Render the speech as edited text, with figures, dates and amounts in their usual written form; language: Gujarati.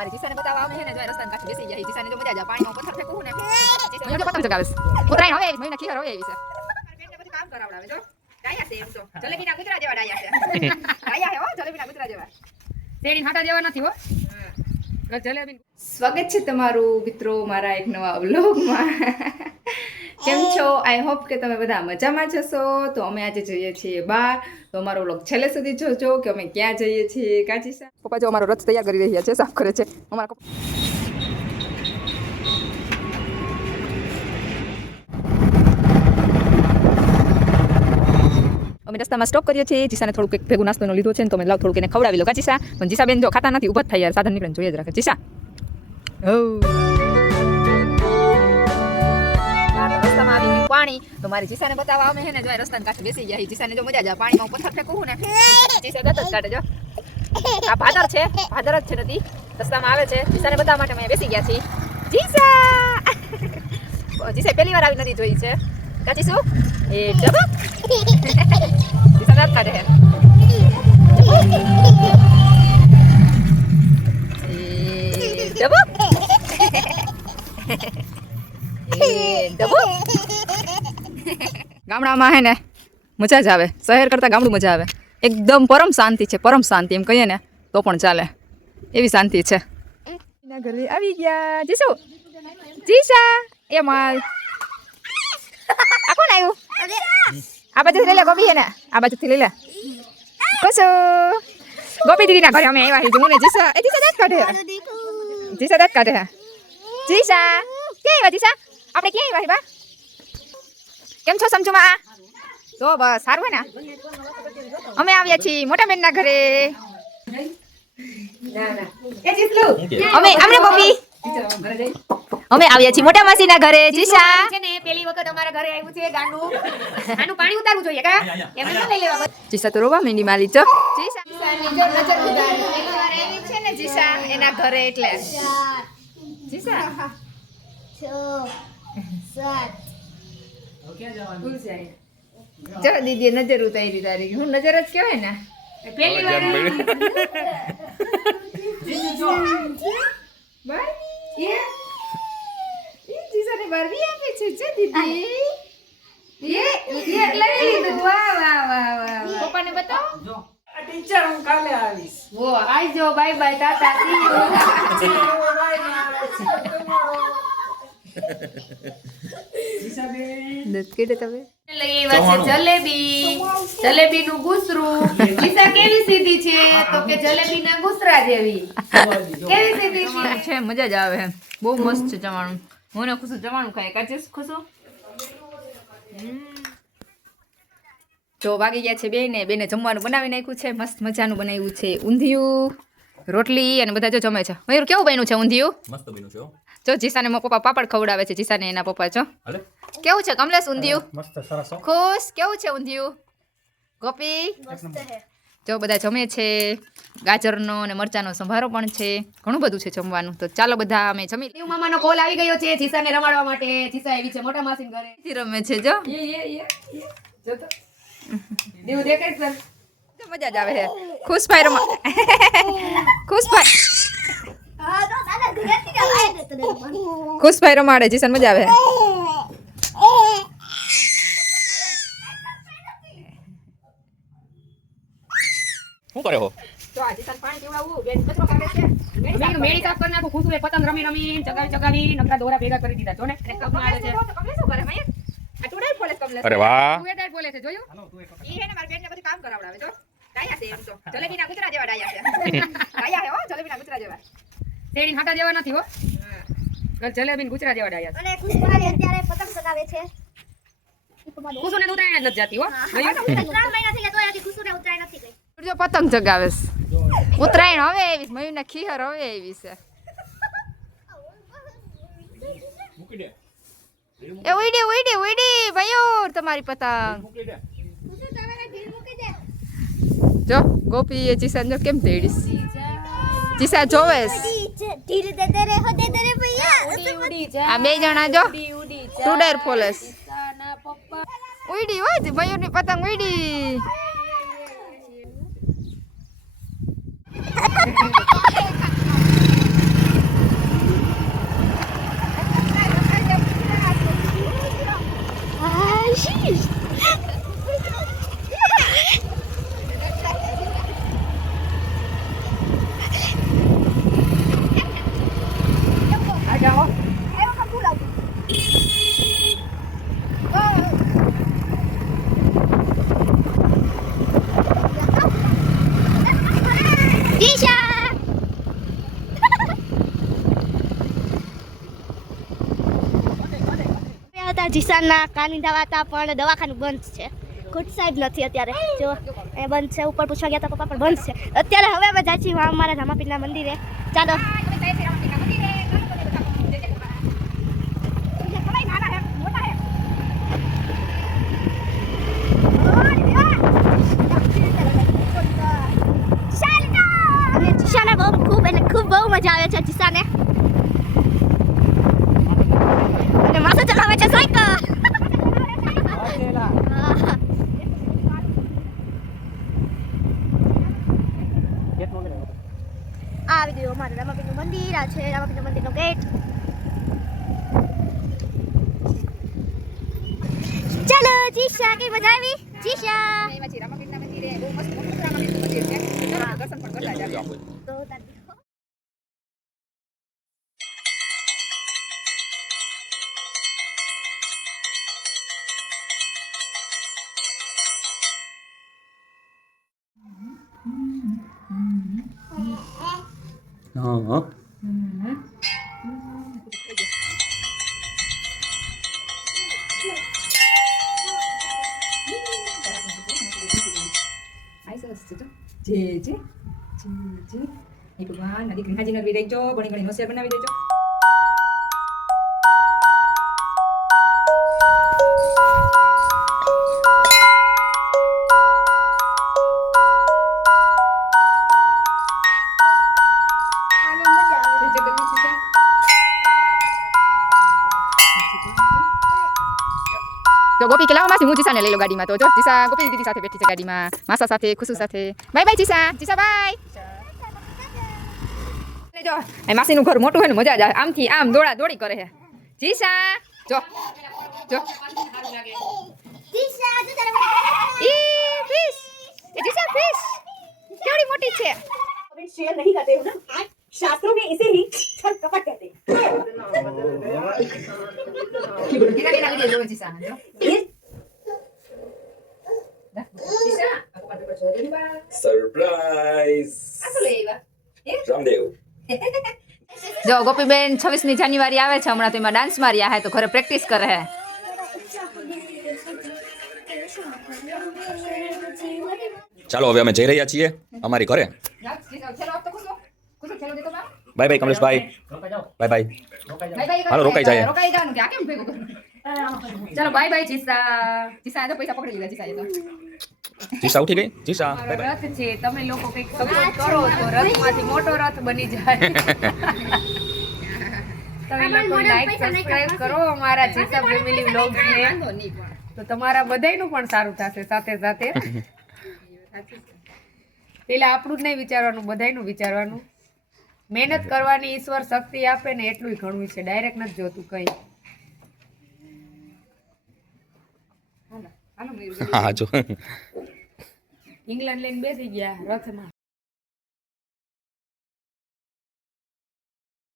મારી જીસાને બતાવવા આવે છે ને જો રસ્તાને કાંઠે બેસી જાય જીસાને જો મજા આવે પાણીમાં પથ્થર ફેંકું ને જીસા જો પતંગ ચગાવે ઉતરાઈ હવે મહિના ખીર હવે આવી છે બેનને પછી કામ કરાવડાવે જો ડાયા છે એમ તો જલેબીના કૂતરા જેવા ડાયા છે ડાયા હે હો જલેબીના કૂતરા જેવા શેરડી હાટા જેવા નથી હો જલેબી સ્વાગત છે તમારું મિત્રો મારા એક નવા વ્લોગમાં કેમ છો આઈ હોપ કે તમે બધા મજામાં જશો તો અમે આજે જઈએ છીએ બહાર તો અમારો વ્લોગ છેલ્લે સુધી જોજો કે અમે ક્યાં જઈએ છીએ કાચી સા પપ્પા જો અમારો રથ તૈયાર કરી રહ્યા છે સાફ કરે છે અમારા અમે રસ્તામાં સ્ટોપ કરીએ છીએ જીસાને થોડુંક એક ભેગું નાસ્તોનો લીધો છે ને તો મેં લાવ થોડુંક એને ખવડાવી લો કાચીસા પણ જીસા બેન જો ખાતા નથી ઊભા થાય યાર સાધન નીકળે જોઈએ જ રાખે જીસા રસ્તામાં આવી ગયું પાણી તો મારી જીસાને બતાવવા આવે છે ને જો રસ્તાને કાંઠે બેસી ગયા જીસાને જો મજા આવે પાણીમાં પથ્થર ફેંકું ને જીસા દત જ કાઢે જો આ ભાદર જ છે નથી રસ્તામાં આવે છે જીસાને બતાવવા માટે અમે બેસી ગયા છીએ જીસા પહેલી વાર આવી નથી જોઈ છે કાચી શું એ ડબક જીસા દત કાઢે છે ગામડામાં હે ને મજા જ આવે શહેર કરતાં ગામડું મજા આવે એકદમ પરમ શાંતિ છે પરમ શાંતિ એમ કહીએ ને તો પણ ચાલે એવી શાંતિ છે એના ઘરે આવી ગયા જીસુ જીસા એમાં આ કોણ આવ્યું આ બાજુથી લઈ લે ગોપી હે ને આ બાજુથી લઈ લે કસો ગોપી દીદીના ઘરે અમે આવ્યા હું ને જીસા એ જીસા દાંત કાઢે જીસા દાંત કાઢે જીસા ક્યાં આવ્યા જીસા આપણે ક્યાં આવ્યા બા કેમ છો સમજુમાં તો બસ સારું હે ને અમે આવ્યા છીએ મોટા બેનના ઘરે અમે ગોપી અમે આવ્યા છીએ મોટા માસીના ઘરે જીસા છે ને પહેલી વખત અમારા ઘરે આવ્યું છે ગાંડું પાણી ઉતારવું જોઈએ કા એમને ન લઈ લેવા જીસા તો રોવા મીંડી મારી છો જીસા જો નજર ઉતારી પહેલી વાર આવી છે ને જીસા એના ઘરે એટલે જીસા 6 7 જો દીદી નજર ઉતારી તારી હું નજર જ કહેવાય ને પહેલી વાર બારબી એ જીસાને બારબી આપે છે જે દીદી એ લઈ લીધું વાહ વાહ વાહ વાહ પપ્પાને બતાવો જો આ ટીચર હું કાલે આવીશ વો આવજો bye bye tata see you દત કેડે તમે લઈ આવ્યા છે જલેબી નું ગુસરું જીસા કેવી સીધી છે તો કે જલેબી ના ગુસરા જેવી કેવી સીધી છે મજા જ આવે બહુ મસ્ત છે જમવાનું મને ખુશું જમવાનું ખાય કાચે ખુશું જો વાગી ગયા છે બેને જમવાનું બનાવી નાખ્યું છે મસ્ત મજાનું બનાવ્યું છે ઊંધિયું રોટલી અને બધા જો જમે છે મયુર કેવું બન્યું છે ઊંધિયું મસ્ત બન્યું છે જો જીસાને મારા પપ્પા પાપડ ખવડાવે છે જીસાને એના પપ્પા જો કેવું છે કમલેશ ઊંધિયું મસ્ત સરસ ખુશ કેવું છે ઊંધિયું ગોપી જો બધા જમે છે ગાજરનો અને મરચાનો સંભારો પણ છે ઘણું બધું છે જમવાનું તો ચાલો બધા અમે જમી દેવ મામાનો કોલ આવી ગયો છે જીસાને રમાડવા માટે જીસા આવી છે મોટા માસીન ઘરે રમે છે જો જો તો દેવ દેખાય સર મજા જ આવે છે ખુશભાઈ રમા ખુશભાઈ રમાડે જીસન મજા આવે શું કરે હો તો આ જીસન પાણી પીવડાવું બેન કચરો કાઢે છે મેળી સાફ કરી નાખું ખુશું પતંગ રમી ચગાવી નકરા દોરા ભેગા કરી દીધા જો ને કપમાં આવે છે કમલે શું કરે ભાઈ આ ટુડાઈ પોલે કમલે અરે વાહ ટુડાઈ પોલે છે જોયું ઈ હે ને માર બેન ને બધું કામ કરાવડાવે જો ડાયા છે એમ તો જલેબીના કૂતરા જેવા ડાયા છે ડાયા હે હો જલેબીના કૂતરા જેવા શેરડી હાટા જેવા નથી હો જલેબીના કૂતરા જેવા ડાયા છે અને ખુશભાઈ અત્યારે પતંગ ચગાવે છે ખુશુને ઉતરાયણ જ જાતી હો 3 મહિના થઈ ગયા તો આજી ખુશુને ઉતરાયણ નથી ગઈ જો પતંગ ચગાવે ઉતરાયણ હવે આવી મયુરના ખીહર હવે આવી છે મૂકી દે એ ઉડી મયુર તમારી પતંગ જો ગોપી એ જીસા જો કેમ તેડીસ જીસા જોવેસ ધીરે દે રે હો દે રે ભૈયા આ બે જણા જો ટુડર પોલેસ ઉડી હોય મયુરની પતંગ ઉડી જીસાના કાની દવા હતા પણ દવાખાનું બંધ છે. ગુડ સાહેબ નથી અત્યારે. જો એ બંધ છે. ઉપર પૂછવા ગયા હતા પપ્પા પણ બંધ છે અત્યારે. હવે અમે જાય છીએ અમારા રામાપીરના મંદિરે. ચાલો. જીસાને ખૂબ બહુ મજા આવે છે. જીસાને અને માથે ચલાવે છે સાયકલ. આવી ગયું અમારું રામાપીરનું મંદિર. આ છે રામાપીરનું મંદિરનો ગેટ. ચાલો જીશા, કઈ મજા આવી? જીશા રામાપીરના મંદિરે બહુ મસ્ત રામાપીરનું મંદિર છે. દર્શન પણ કરતા જ આવ્યા. તો હા ભગવાન નદી ગ્રહાજી નવી રહેજો. ઘણી ઘણી હોશિયાર બનાવી દેજો. તો ગોપી કે લાવો માસી હું જીસાને લઈ લો ગાડીમાં. તો જો જીસા ગોપી દીદી સાથે બેઠી છે ગાડીમાં, માસા સાથે, ખુશુ સાથે. બાય બાય જીસા. જીસા બાય. જો એ માસીનું ઘર મોટું હોય ને મજા જ આવે. આમથી આમ દોડા દોડી કરે છે જીસા. જો જો ઈ ફિશ. એ જીસા ફિશ કેવડી મોટી છે. शेयर नहीं करते हो ना, शास्त्रों में इसे ही छल कपट कहते हैं. એના વિડિયો જોવે જીસા. જો જીસા aku pada percaya bang. Surprise Aku lewa. Ramdev. જો ગોપીબેન 26મી જાન્યુઆરી આવે છે હમણાં, તો એમાં ડાન્સ માં રહ્યા હે, તો ઘરે પ્રેક્ટિસ કરે હે. ચાલો હવે અમે જઈ રહ્યા છીએ અમારી ઘરે. બાય બાય કમલેશભાઈ. Bye bye. હાલો, રોકાઈ જાય. રોકાઈ જવાનું કે આ કેમ ભેગું કરું? ચાલો બાય બાય જીસા. જીસા તો પૈસા પકડી લીધા જીસા એ તો. જીસા ઉઠી ગઈ. જીસા બાય બાય. રથ છે, તમે લોકો કંઈક સપોર્ટ કરો તો રથમાંથી મોટો રથ બની જાય. તમે લોકો લાઈક સબસ્ક્રાઇબ કરો અમારા જીસા ફેમિલી વ્લોગ્સને, તો તમારા બધાયનું પણ સારું થશે સાથે સાથે. પેલા આપણું જ નહીં વિચારવાનું, બધાયનું વિચારવાનું. મહેનત કરવાની ઈશ્વર શક્તિ આપે ને એટલું ઘણું છે. ડાયરેક્ટ નથી જોતું કઈ. હા જો ઇંગ્લેન્ડ લઈને બેસી ગયા રથમાં.